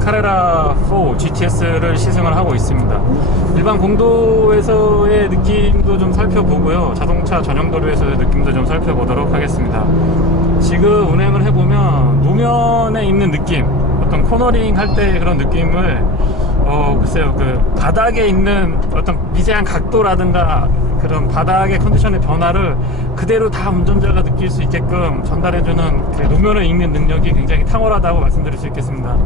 카레라 4 GTS를 시승을 하고 있습니다. 일반 공도에서의 느낌도 좀 살펴보고요, 자동차 전용 도로에서의 느낌도 좀 살펴보도록 하겠습니다. 지금 운행을 해보면 노면에 있는 느낌, 어떤 코너링 할 때 그런 느낌을 글쎄요, 그 바닥에 있는 어떤 미세한 각도라든가 그런 바닥의 컨디션의 변화를 그대로 다 운전자가 느낄 수 있게끔 전달해주는 그 노면을 읽는 능력이 굉장히 탕월하다고 말씀드릴 수 있겠습니다.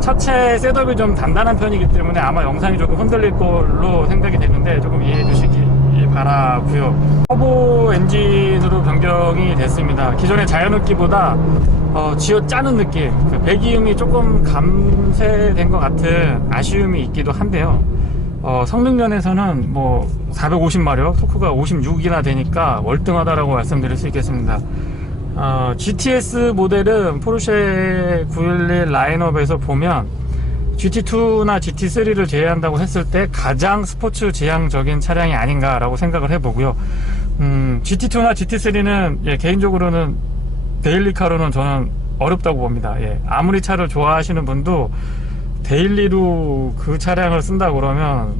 차체 셋업이 좀 단단한 편이기 때문에 아마 영상이 조금 흔들릴 걸로 생각이 되는데 조금 이해해 주시기 바라고요. 터보 엔진으로 변경이 됐습니다. 기존의 자연흡기보다 쥐어 짜는 느낌, 그 배기음이 조금 감쇄된 것 같은 아쉬움이 있기도 한데요. 성능 면에서는 뭐 450마력, 토크가 56이나 되니까 월등하다라고 말씀드릴 수 있겠습니다. GTS 모델은 포르쉐 911 라인업에서 보면 GT2나 GT3를 제외한다고 했을 때 가장 스포츠 지향적인 차량이 아닌가라고 생각을 해보고요. GT2나 GT3는 개인적으로는 데일리카로는 저는 어렵다고 봅니다. 아무리 차를 좋아하시는 분도 데일리로 그 차량을 쓴다 그러면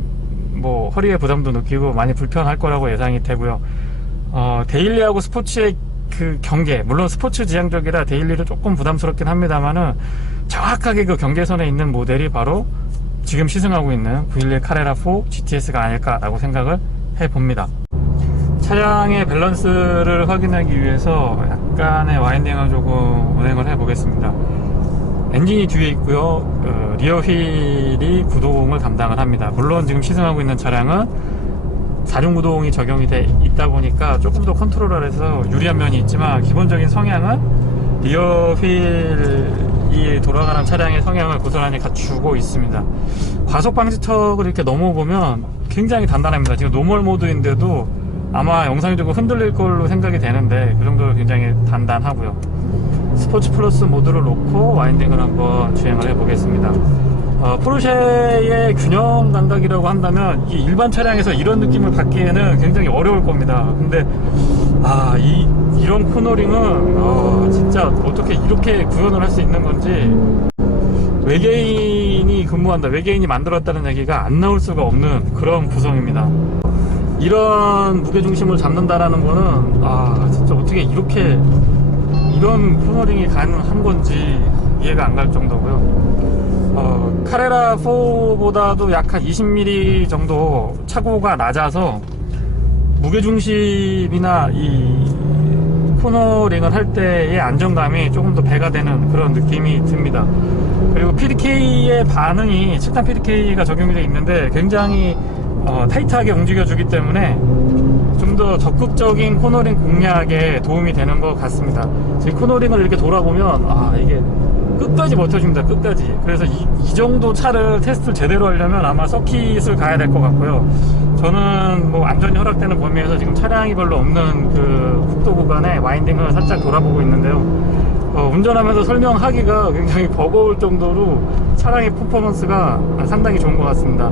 뭐 허리에 부담도 느끼고 많이 불편할 거라고 예상이 되고요. 데일리하고 스포츠의 그 경계, 물론 스포츠 지향적이라 데일리로 조금 부담스럽긴 합니다만은 정확하게 그 경계선에 있는 모델이 바로 지금 시승하고 있는 911 카레라 4 GTS가 아닐까라고 생각을 해봅니다. 차량의 밸런스를 확인하기 위해서 약간의 와인딩을 조금 운행을 해보겠습니다. 엔진이 뒤에 있고요, 리어 휠이 구동을 담당을 합니다. 물론 지금 시승하고 있는 차량은 4중 구동이 적용이 돼 있다 보니까 조금 더 컨트롤을 해서 유리한 면이 있지만, 기본적인 성향은 리어 휠이 돌아가는 차량의 성향을 고스란히 갖추고 있습니다. 과속 방지턱을 이렇게 넘어보면 굉장히 단단합니다. 지금 노멀 모드인데도 아마 영상이 조금 흔들릴 걸로 생각이 되는데 그 정도로 굉장히 단단하고요. 스포츠 플러스 모드를 놓고 와인딩을 한번 주행을 해보겠습니다. 포르쉐의 균형 감각이라고 한다면 이 일반 차량에서 이런 느낌을 받기에는 굉장히 어려울 겁니다. 근데 이런 코너링은 진짜 어떻게 이렇게 구현을 할 수 있는 건지, 외계인이 근무한다, 외계인이 만들었다는 얘기가 안 나올 수가 없는 그런 구성입니다. 이런 무게중심을 잡는다라는 거는 진짜 어떻게 이렇게 이런 코너링이 가능한 건지 이해가 안 갈 정도고요. 카레라 4보다도 약 한 20mm 정도 차고가 낮아서 무게중심이나 이 코너링을 할 때의 안정감이 조금 더 배가 되는 그런 느낌이 듭니다. 그리고 PDK의 반응이 7단 PDK가 적용이 되어 있는데 굉장히 타이트하게 움직여주기 때문에 좀 더 적극적인 코너링 공략에 도움이 되는 것 같습니다. 지금 코너링을 이렇게 돌아보면 이게 끝까지 버텨줍니다. 끝까지. 그래서 이 정도 차를 테스트를 제대로 하려면 아마 서킷을 가야 될 것 같고요. 저는 뭐 안전이 허락되는 범위에서 지금 차량이 별로 없는 그 국도 구간에 와인딩을 살짝 돌아보고 있는데요. 운전하면서 설명하기가 굉장히 버거울 정도로 차량의 퍼포먼스가 상당히 좋은 것 같습니다.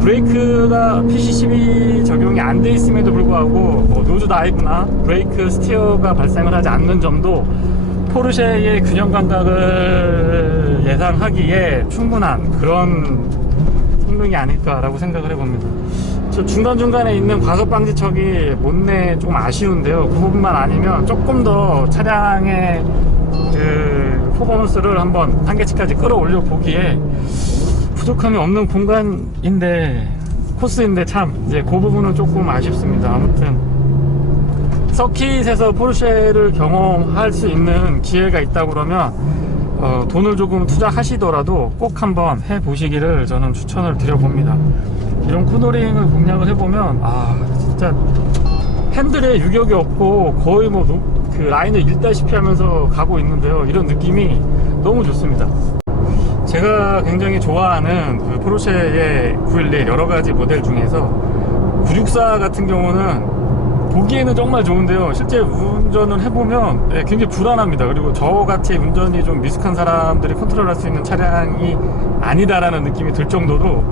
브레이크가 PC12 적용이 안 돼 있음에도 불구하고 노즈 다이브나 브레이크 스티어가 발생을 하지 않는 점도 포르쉐의 균형 감각을 예상하기에 충분한 그런 성능이 아닐까라고 생각을 해봅니다. 저 중간중간에 있는 과속 방지턱이 못내 조금 아쉬운데요. 그 부분만 아니면 조금 더 차량의 그 퍼포먼스를 한번 한계치까지 끌어올려 보기에 부족함이 없는 공간인데, 코스인데 참 이제 그 부분은 조금 아쉽습니다. 아무튼 서킷에서 포르쉐를 경험할 수 있는 기회가 있다 그러면 돈을 조금 투자하시더라도 꼭 한번 해보시기를 저는 추천을 드려봅니다. 이런 코너링을 공략을 해보면 진짜 핸들에 유격이 없고 거의 뭐 그 라인을 읽다시피 하면서 가고 있는데요. 이런 느낌이 너무 좋습니다. 제가 굉장히 좋아하는 그 포르쉐의 911 여러가지 모델 중에서 964 같은 경우는 보기에는 정말 좋은데요, 실제 운전을 해보면 굉장히 불안합니다. 그리고 저같이 운전이 좀 미숙한 사람들이 컨트롤할 수 있는 차량이 아니다라는 느낌이 들 정도로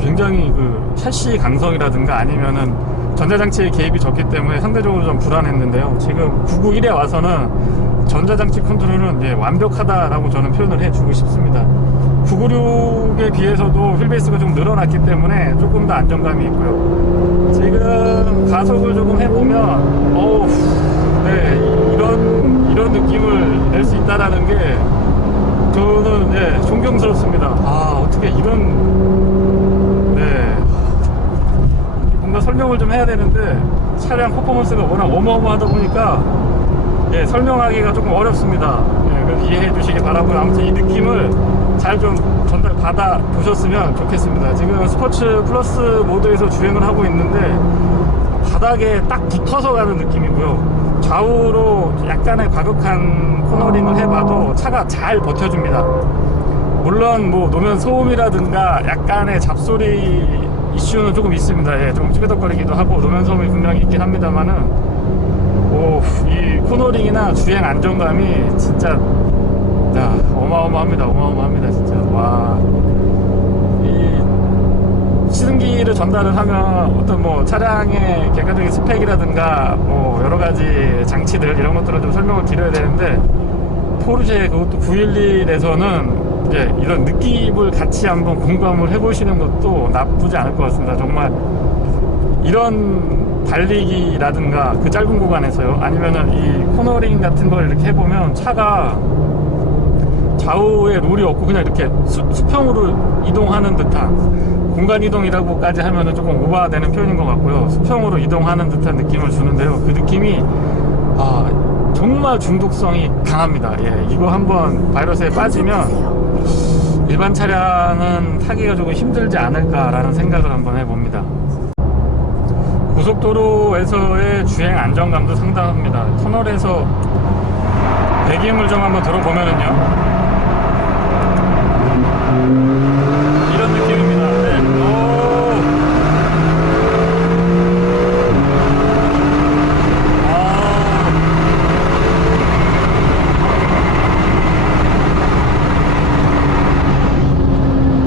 굉장히 그 샤시 강성이라든가 아니면은 전자장치의 개입이 적기 때문에 상대적으로 좀 불안했는데요. 지금 991에 와서는 전자장치 컨트롤은 완벽하다라고 저는 표현을 해주고 싶습니다. 996에 비해서도 휠베이스가 좀 늘어났기 때문에 조금 더 안정감이 있고요. 지금 가속을 조금 해보면 이런 느낌을 낼 수 있다라는 게 저는 존경스럽습니다. 어떻게 뭔가 설명을 좀 해야 되는데 차량 퍼포먼스가 워낙 어마어마하다 보니까 설명하기가 조금 어렵습니다. 그래서 이해해 주시기 바라고요. 아무튼 이 느낌을 잘 좀 전달 받아 보셨으면 좋겠습니다. 지금 스포츠 플러스 모드에서 주행을 하고 있는데 바닥에 딱 붙어서 가는 느낌이고요. 좌우로 약간의 과격한 코너링을 해봐도 차가 잘 버텨줍니다. 물론 뭐 노면 소음이라든가 약간의 잡소리 이슈는 조금 있습니다. 좀 찌그덕거리기도 하고 노면 소음이 분명히 있긴 합니다만은 이 코너링이나 주행 안정감이 진짜 어마어마합니다. 진짜. 이 시승기를 전달을 하면 어떤 뭐 차량의 객관적인 스펙이라든가 뭐 여러 가지 장치들 이런 것들을 좀 설명을 드려야 되는데 포르쉐 그것도 911에서는 이런 느낌을 같이 한번 공감을 해보시는 것도 나쁘지 않을 것 같습니다. 정말 이런 달리기라든가 그 짧은 구간에서요, 아니면은 이 코너링 같은 걸 이렇게 해보면 차가 좌우에 롤이 없고 그냥 이렇게 수평으로 이동하는 듯한 공간 이동이라고까지 하면은 조금 오버되는 표현인 것 같고요. 수평으로 이동하는 듯한 느낌을 주는데요. 그 느낌이 정말 중독성이 강합니다. 이거 한번 바이러스에 빠지면 일반 차량은 타기가 조금 힘들지 않을까라는 생각을 한번 해봅니다. 고속도로에서의 주행 안정감도 상당합니다. 터널에서 배기음을 좀 한번 들어보면은요, 이런 느낌입니다.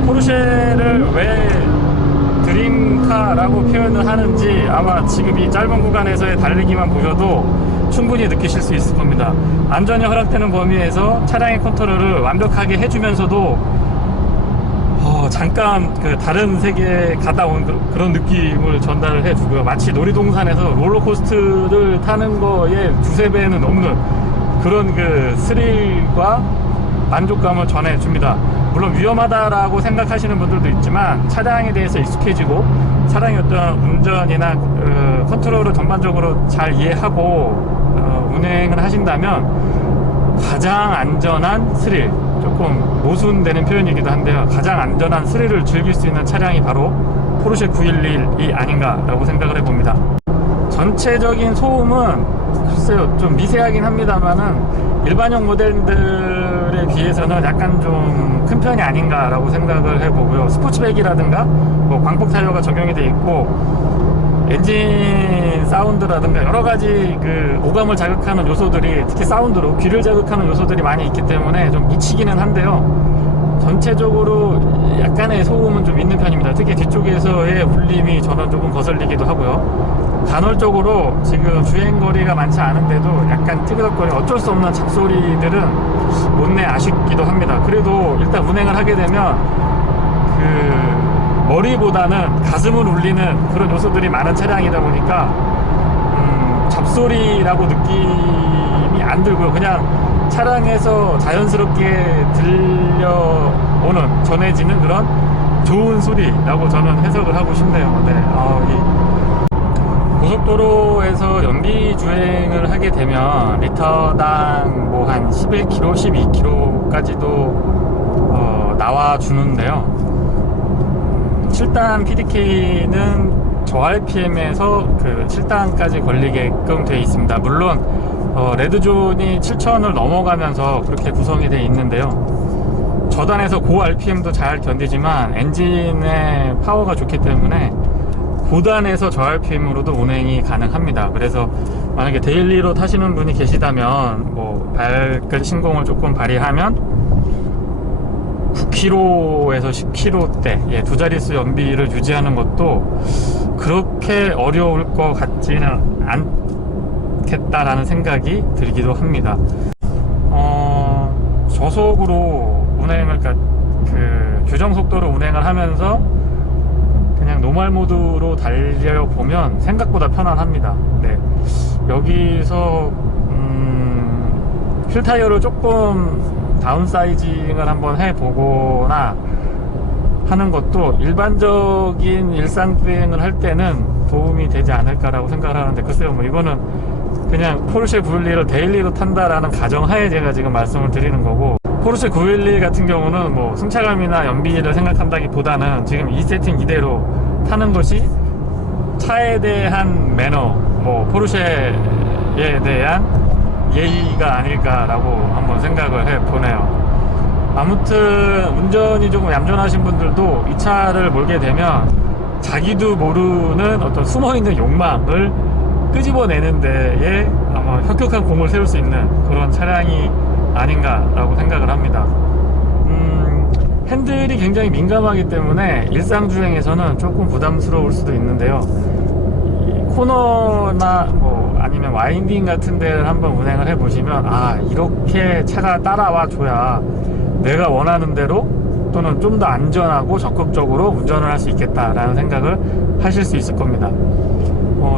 포르쉐를 왜 드림카라고 표현을 하는지 아마 지금 이 짧은 구간에서의 달리기만 보셔도 충분히 느끼실 수 있을 겁니다. 안전이 허락되는 범위에서 차량의 컨트롤을 완벽하게 해주면서도 잠깐 그 다른 세계에 갔다 온 그런 느낌을 전달을 해주고요. 마치 놀이동산에서 롤러코스터를 타는 거에 두세 배는 넘는 그런 그 스릴과 만족감을 전해줍니다. 물론 위험하다라고 생각하시는 분들도 있지만 차량에 대해서 익숙해지고 차량의 어떤 운전이나 컨트롤을 전반적으로 잘 이해하고 운행을 하신다면 가장 안전한 스릴, 조금 모순되는 표현이기도 한데요, 가장 안전한 스릴을 즐길 수 있는 차량이 바로 포르쉐 911이 아닌가라고 생각을 해봅니다. 전체적인 소음은 글쎄요 좀 미세하긴 합니다만은 일반형 모델들에 비해서는 약간 좀 큰 편이 아닌가라고 생각을 해보고요. 스포츠백이라든가 뭐 광폭 타이어가 적용이 돼 있고 엔진 사운드라든가 여러 가지 그 오감을 자극하는 요소들이, 특히 사운드로 귀를 자극하는 요소들이 많이 있기 때문에 좀 묻히기는 한데요, 전체적으로 약간의 소음은 좀 있는 편입니다. 특히 뒤쪽에서의 울림이 저는 조금 거슬리기도 하고요. 간헐적으로 지금 주행거리가 많지 않은데도 약간 찌그덕거리 어쩔 수 없는 잡소리들은 못내 아쉽기도 합니다. 그래도 일단 운행을 하게 되면 그 머리보다는 가슴을 울리는 그런 요소들이 많은 차량이다 보니까 잡소리라고 느낌이 안 들고요. 그냥 차량에서 자연스럽게 들려오는, 전해지는 그런 좋은 소리라고 저는 해석을 하고 싶네요. 고속도로에서 연비 주행을 하게 되면 리터당 뭐 한 11km, 12km까지도 나와주는데요. 7단 PDK는 저RPM에서 그 7단까지 걸리게끔 되어 있습니다. 물론 레드존이 7000을 넘어가면서 그렇게 구성이 되어 있는데요, 저단에서 고 RPM도 잘 견디지만 엔진의 파워가 좋기 때문에 고단에서 저RPM으로도 운행이 가능합니다. 그래서 만약에 데일리로 타시는 분이 계시다면 뭐 발끝 신공을 조금 발휘하면 9km에서 10km대 두 자릿수 연비를 유지하는 것도 그렇게 어려울 것 같지는 않겠다라는 생각이 들기도 합니다. 저속으로 운행을, 그러니까 그 규정 속도로 운행을 하면서 그냥 노멀 모드로 달려보면 생각보다 편안합니다. 네. 여기서 휠 타이어를 조금 다운사이징을 한번 해보거나 하는 것도 일반적인 일상주행을 할 때는 도움이 되지 않을까라고 생각을 하는데, 글쎄요, 뭐 이거는 그냥 포르쉐 911을 데일리로 탄다라는 가정하에 제가 지금 말씀을 드리는 거고, 포르쉐 911 같은 경우는 뭐 승차감이나 연비를 생각한다기보다는 지금 이 세팅 이대로 타는 것이 차에 대한 매너, 뭐 포르쉐에 대한 예의가 아닐까라고 한번 생각을 해보네요. 아무튼 운전이 조금 얌전하신 분들도 이 차를 몰게 되면 자기도 모르는 어떤 숨어있는 욕망을 끄집어내는 데에 아마 혁혁한 공을 세울 수 있는 그런 차량이 아닌가라고 생각을 합니다. 핸들이 굉장히 민감하기 때문에 일상주행에서는 조금 부담스러울 수도 있는데요. 코너나 뭐 아니면 와인딩 같은 데를 한번 운행을 해보시면, 아, 이렇게 차가 따라와 줘야 내가 원하는 대로 또는 좀 더 안전하고 적극적으로 운전을 할 수 있겠다라는 생각을 하실 수 있을 겁니다.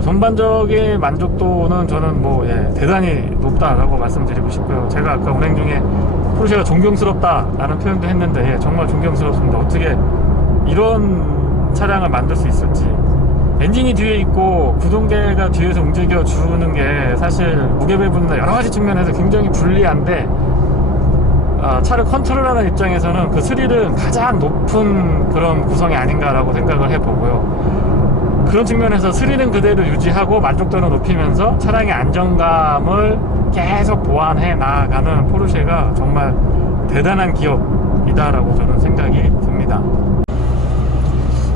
전반적인 만족도는 저는 뭐 대단히 높다라고 말씀드리고 싶고요. 제가 아까 운행 중에 포르쉐가 존경스럽다라는 표현도 했는데, 정말 존경스럽습니다. 어떻게 이런 차량을 만들 수 있을지. 엔진이 뒤에 있고 구동계가 뒤에서 움직여 주는 게 사실 무게배분이나 여러가지 측면에서 굉장히 불리한데, 차를 컨트롤하는 입장에서는 그 스릴은 가장 높은 그런 구성이 아닌가라고 생각을 해보고요. 그런 측면에서 스릴은 그대로 유지하고 만족도를 높이면서 차량의 안정감을 계속 보완해 나아가는 포르쉐가 정말 대단한 기업이다라고 저는 생각이 듭니다.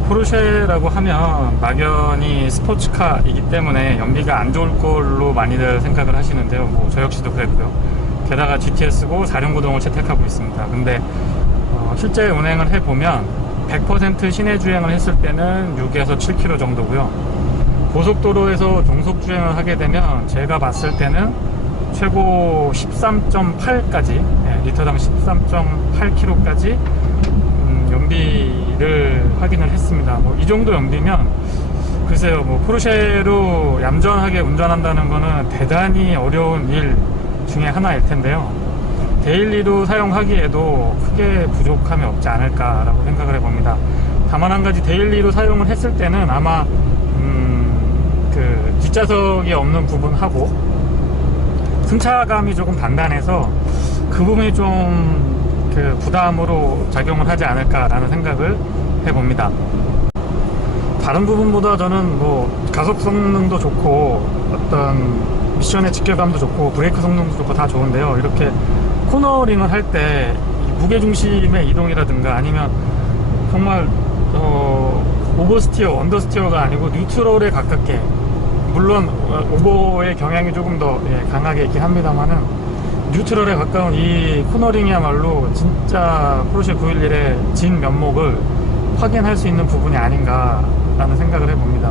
포르쉐라고 하면 막연히 스포츠카이기 때문에 연비가 안 좋을 걸로 많이들 생각을 하시는데요. 뭐 저 역시도 그랬고요. 게다가 GTS고 4륜구동을 채택하고 있습니다. 근데 실제 운행을 해보면 100% 시내 주행을 했을 때는 6에서 7km 정도고요. 고속도로에서 종속 주행을 하게 되면 제가 봤을 때는 최고 13.8까지, 리터당 13.8km까지 연비를 확인을 했습니다. 뭐 이 정도 연비면 글쎄요, 뭐 포르쉐로 얌전하게 운전한다는 거는 대단히 어려운 일 중에 하나일 텐데요. 데일리로 사용하기에도 크게 부족함이 없지 않을까라고 생각을 해봅니다. 다만 한 가지, 데일리로 사용을 했을 때는 아마 그 뒷좌석이 없는 부분하고 승차감이 조금 단단해서 그 부분이 좀 그 부담으로 작용을 하지 않을까라는 생각을 해봅니다. 다른 부분보다 저는 뭐 가속 성능도 좋고 어떤 미션의 직결감도 좋고 브레이크 성능도 좋고 다 좋은데요. 이렇게 코너링을 할 때 무게중심의 이동이라든가 아니면 정말 오버스티어, 언더스티어가 아니고 뉴트럴에 가깝게, 물론 오버의 경향이 조금 더 강하게 있긴 합니다만은 뉴트럴에 가까운 이 코너링이야말로 진짜 포르쉐 911의 진 면목을 확인할 수 있는 부분이 아닌가라는 생각을 해봅니다.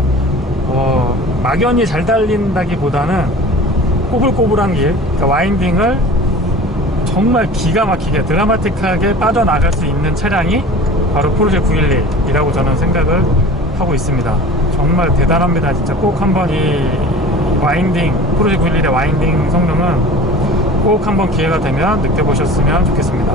막연히 잘 달린다기보다는 꼬불꼬불한 길, 그러니까 와인딩을 정말 기가 막히게 드라마틱하게 빠져나갈 수 있는 차량이 바로 포르쉐 911이라고 저는 생각을 하고 있습니다. 정말 대단합니다. 진짜 꼭 한번 이 와인딩, 포르쉐 911의 와인딩 성능은 꼭 한번 기회가 되면 느껴보셨으면 좋겠습니다.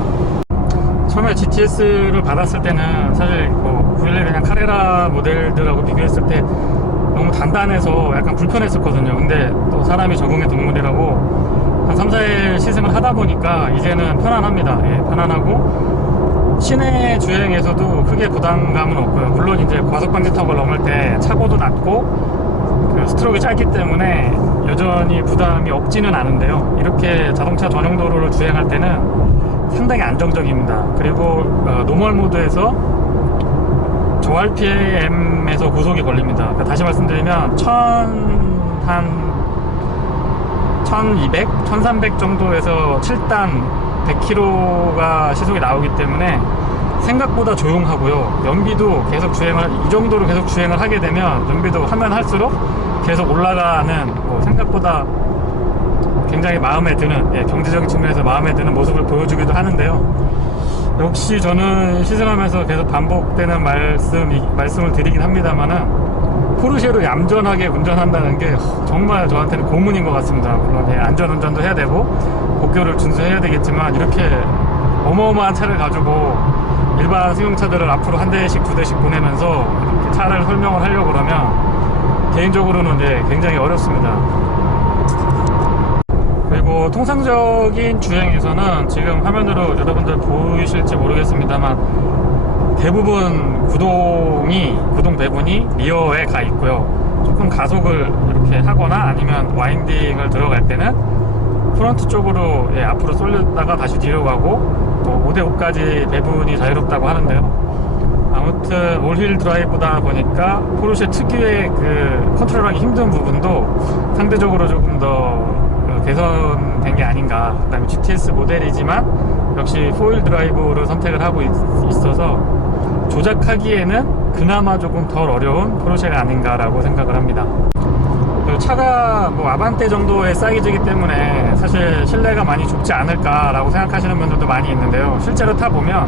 처음에 GTS를 받았을 때는 사실 뭐 911 그냥 카레라 모델들하고 비교했을 때 너무 단단해서 약간 불편했었거든요. 근데 또 사람이 적응의 동물이라고 한 3, 4일 시승을 하다 보니까 이제는 편안합니다. 편안하고 시내 주행에서도 크게 부담감은 없고요. 물론 이제 과속방지턱을 넘을 때 차고도 낮고 그 스트로크가 짧기 때문에 여전히 부담이 없지는 않은데요. 이렇게 자동차 전용 도로를 주행할 때는 상당히 안정적입니다. 그리고 노멀 모드에서 저RPM에서 고속이 걸립니다. 그러니까 다시 말씀드리면 1200, 1300 정도에서 7단 100km가 시속이 나오기 때문에 생각보다 조용하고요. 연비도 계속 주행을, 이 정도로 계속 주행을 하게 되면 연비도 하면 할수록 계속 올라가는, 생각보다 굉장히 마음에 드는, 경제적인 측면에서 마음에 드는 모습을 보여주기도 하는데요. 역시 저는 시승하면서 계속 반복되는 말씀을 드리긴 합니다만은, 포르쉐로 얌전하게 운전한다는 게 정말 저한테는 고문인 것 같습니다. 물론 안전운전도 해야 되고 법규를 준수해야 되겠지만, 이렇게 어마어마한 차를 가지고 일반 승용차들을 앞으로 한 대씩 두 대씩 보내면서 이렇게 차를 설명을 하려고 그러면 개인적으로는 굉장히 어렵습니다. 그리고 통상적인 주행에서는 지금 화면으로 여러분들 보이실지 모르겠습니다만, 대부분 구동 배분이 리어에 가 있고요. 조금 가속을 이렇게 하거나 아니면 와인딩을 들어갈 때는 프론트 쪽으로 앞으로 쏠렸다가 다시 뒤로 가고, 또 5대5까지 배분이 자유롭다고 하는데요. 아무튼 올휠 드라이브다 보니까 포르쉐 특유의 그 컨트롤하기 힘든 부분도 상대적으로 조금 더 개선된 게 아닌가. 그 다음에 GTS 모델이지만 역시 4휠 드라이브를 선택을 하고 있어서 조작하기에는 그나마 조금 덜 어려운 포르쉐가 아닌가라고 생각을 합니다. 차가 아반떼 정도의 사이즈이기 때문에 사실 실내가 많이 좁지 않을까라고 생각하시는 분들도 많이 있는데요. 실제로 타보면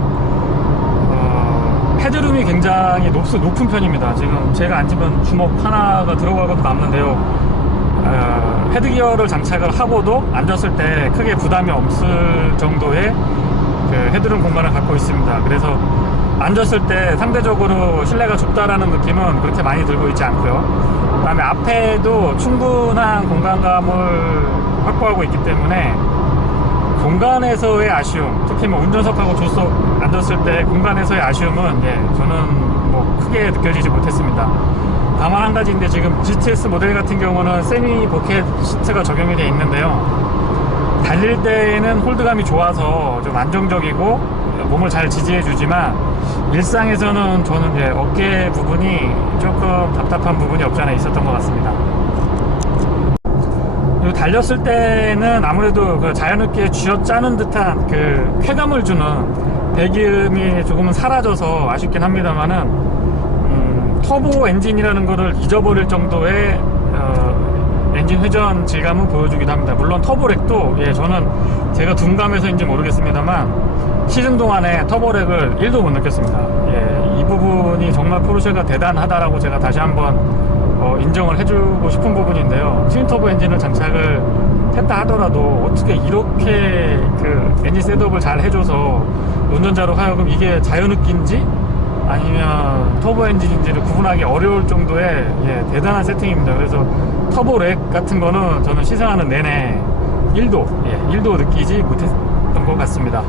헤드룸이 굉장히 높은 편입니다. 지금 제가 앉으면 주먹 하나가 들어가고도 남는데요. 헤드기어를 장착을 하고도 앉았을 때 크게 부담이 없을 정도의 그 헤드룸 공간을 갖고 있습니다. 그래서 앉았을 때 상대적으로 실내가 좁다라는 느낌은 그렇게 많이 들고 있지 않고요. 그 다음에 앞에도 충분한 공간감을 확보하고 있기 때문에 공간에서의 아쉬움, 특히 운전석하고 조수석 앉았을 때 공간에서의 아쉬움은 저는 크게 느껴지지 못했습니다. 다만 한 가지인데, 지금 GTS 모델 같은 경우는 세미 버켓 시트가 적용이 되어 있는데요. 달릴 때에는 홀드감이 좋아서 좀 안정적이고 몸을 잘 지지해 주지만, 일상에서는 저는 어깨 부분이 조금 답답한 부분이 없지 않아 있었던 것 같습니다. 그리고 달렸을 때는 아무래도 그 자연스럽게 쥐어짜는 듯한 그 쾌감을 주는 배기음이 조금은 사라져서 아쉽긴 합니다만은, 터보 엔진이라는 거를 잊어버릴 정도의 엔진 회전 질감은 보여주기도 합니다. 물론 터보렉도 저는 제가 둔감해서인지 모르겠습니다만 시즌 동안에 터보렉을 1도 못 느꼈습니다. 이 부분이 정말 포르쉐가 대단하다라고 제가 다시 한번 인정을 해주고 싶은 부분인데요. 트윈터보 엔진을 장착을 했다 하더라도 어떻게 이렇게 그 엔진 셋업을 잘 해줘서 운전자로 하여금 이게 자연흡기인지 아니면 터보 엔진인지를 구분하기 어려울 정도의 대단한 세팅입니다. 그래서 터보렉 같은 거는 저는 시승하는 내내 1도 느끼지 못했던 것 같습니다.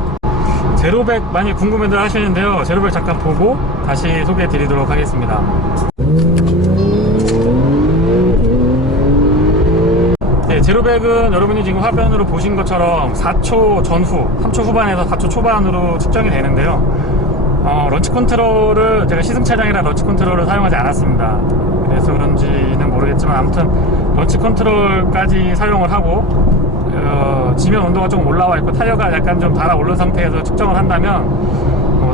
제로백 많이 궁금해들 하시는데요. 제로백 잠깐 보고 다시 소개해 드리도록 하겠습니다. 제로백은 여러분이 지금 화면으로 보신 것처럼 4초 전후, 3초 후반에서 4초 초반으로 측정이 되는데요. 런치 컨트롤을, 제가 시승 차량이라 런치 컨트롤을 사용하지 않았습니다. 그래서 그런지는 모르겠지만 아무튼 런치 컨트롤까지 사용을 하고, 지면 온도가 조금 올라와 있고 타이어가 약간 좀 달아오른 상태에서 측정을 한다면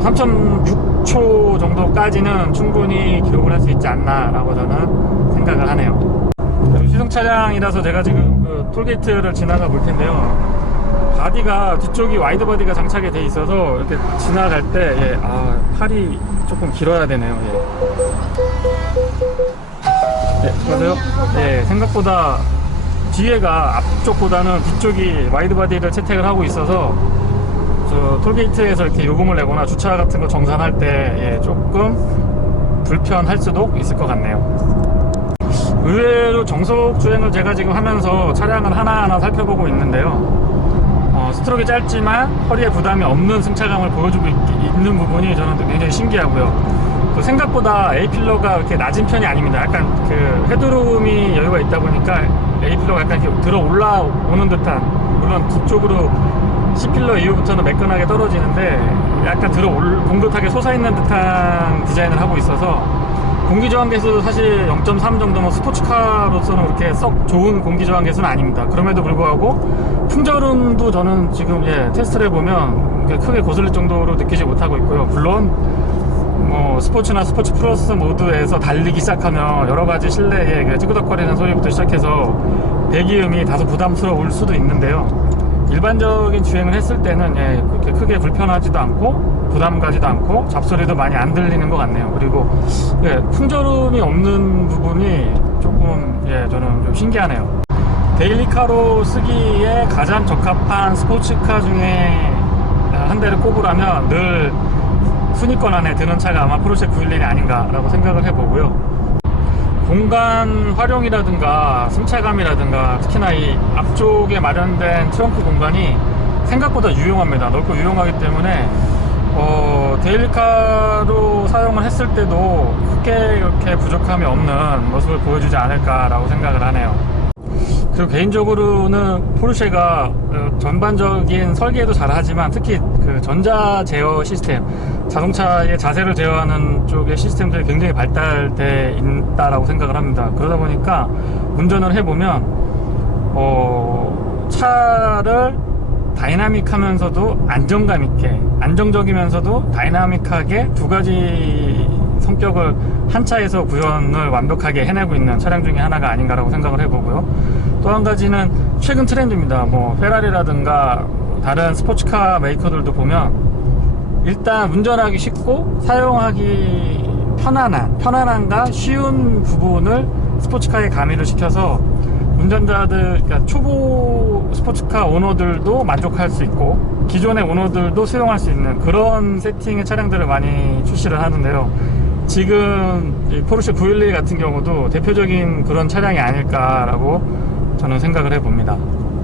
3.6초 정도까지는 충분히 기록을 할 수 있지 않나 라고 저는 생각을 하네요. 시승 차량이라서 제가 지금 그 톨게이트를 지나가 볼 텐데요. 바디가, 뒤쪽이 와이드 바디가 장착이 돼 있어서 이렇게 지나갈 때 팔이 조금 길어야 되네요. 안녕하세요. 생각보다 뒤에가 앞쪽보다는 뒤쪽이 와이드 바디를 채택을 하고 있어서 저 톨게이트에서 이렇게 요금을 내거나 주차 같은 거 정산할 때 조금 불편할 수도 있을 것 같네요. 의외로 정속 주행을 제가 지금 하면서 차량을 하나하나 살펴보고 있는데요. 스트로크가 짧지만 허리에 부담이 없는 승차감을 보여주고 있는 부분이 저는 굉장히 신기하고요. 또 생각보다 A필러가 그렇게 낮은 편이 아닙니다. 약간 그 헤드룸이 여유가 있다 보니까 A필러가 약간 이렇게 들어 올라오는 듯한, 물론 뒤쪽으로 C필러 이후부터는 매끈하게 떨어지는데 약간 봉긋하게 솟아있는 듯한 디자인을 하고 있어서 공기저항계수 사실 0.3 정도면 스포츠카로서는 그렇게 썩 좋은 공기저항계수는 아닙니다. 그럼에도 불구하고 풍절음도 저는 지금 테스트를 해보면 크게 거슬릴 정도로 느끼지 못하고 있고요. 물론 뭐 스포츠나 스포츠 플러스 모드에서 달리기 시작하면 여러가지 실내에 찌그덕거리는 소리부터 시작해서 배기음이 다소 부담스러울 수도 있는데요. 일반적인 주행을 했을 때는 그렇게 크게 불편하지도 않고 부담 가지도 않고 잡소리도 많이 안 들리는 것 같네요. 그리고 풍절음이 없는 부분이 조금 저는 좀 신기하네요. 데일리카로 쓰기에 가장 적합한 스포츠카 중에 한 대를 꼽으라면 늘 순위권 안에 드는 차가 아마 포르쉐 911이 아닌가라고 생각을 해보고요. 공간 활용이라든가 승차감이라든가 특히나 이 앞쪽에 마련된 트렁크 공간이 생각보다 유용합니다. 넓고 유용하기 때문에 데일리카로 사용을 했을 때도 크게 그렇게 부족함이 없는 모습을 보여주지 않을까라고 생각을 하네요. 그리고 개인적으로는 포르쉐가 전반적인 설계도 잘하지만 특히 그 전자 제어 시스템, 자동차의 자세를 제어하는 쪽의 시스템들이 굉장히 발달돼 있다라고 생각을 합니다. 그러다 보니까 운전을 해보면 차를 다이나믹하면서도 안정감 있게, 안정적이면서도 다이나믹하게 두 가지 성격을 한 차에서 구현을 완벽하게 해내고 있는 차량 중에 하나가 아닌가라고 생각을 해보고요. 또 한 가지는 최근 트렌드입니다. 뭐 페라리라든가 다른 스포츠카 메이커들도 보면 일단 운전하기 쉽고 사용하기 편안함과 쉬운 부분을 스포츠카에 가미를 시켜서 운전자들, 그러니까 초보 스포츠카 오너들도 만족할 수 있고 기존의 오너들도 수용할 수 있는 그런 세팅의 차량들을 많이 출시를 하는데요. 지금 이 포르쉐 911 같은 경우도 대표적인 그런 차량이 아닐까라고 저는 생각을 해봅니다.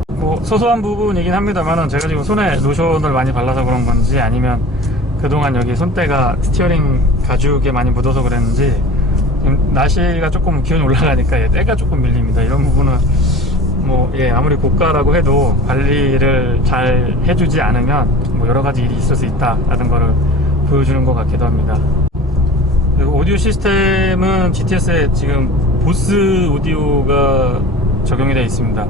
뭐 소소한 부분이긴 합니다만 제가 지금 손에 로션을 많이 발라서 그런 건지 아니면 그동안 여기 손때가 스티어링 가죽에 많이 묻어서 그랬는지 날씨가 조금 기온이 올라가니까 때가 조금 밀립니다. 이런 부분은 뭐 아무리 고가라고 해도 관리를 잘 해주지 않으면 뭐 여러 가지 일이 있을 수 있다라는 거를 보여주는 것 같기도 합니다. 그리고 오디오 시스템은 GTS에 지금 보스 오디오가 적용이 되어 있습니다.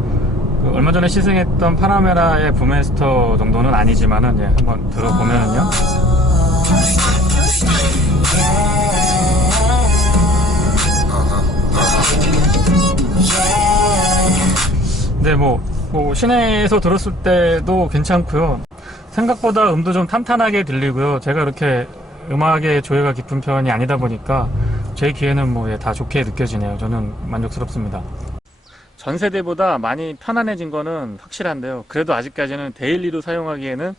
얼마 전에 시승했던 파나메라의 부메스터 정도는 아니지만은 한번 들어보면은요. 네, 뭐 시내에서 들었을 때도 괜찮고요. 생각보다 음도 좀 탄탄하게 들리고요. 제가 그렇게 음악의 조예가 깊은 편이 아니다 보니까 제 귀에는 다 좋게 느껴지네요. 저는 만족스럽습니다. 전 세대보다 많이 편안해진 거는 확실한데요. 그래도 아직까지는 데일리로 사용하기에는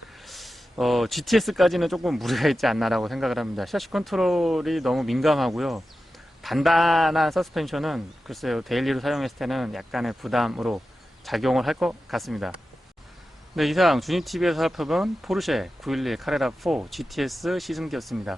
GTS까지는 조금 무리가 있지 않나라고 생각을 합니다. 샤시 컨트롤이 너무 민감하고요. 단단한 서스펜션은 글쎄요, 데일리로 사용했을 때는 약간의 부담으로 작용을 할 것 같습니다. 네, 이상 주니TV에서 살펴본 포르쉐 911 카레라4 GTS 시승기였습니다.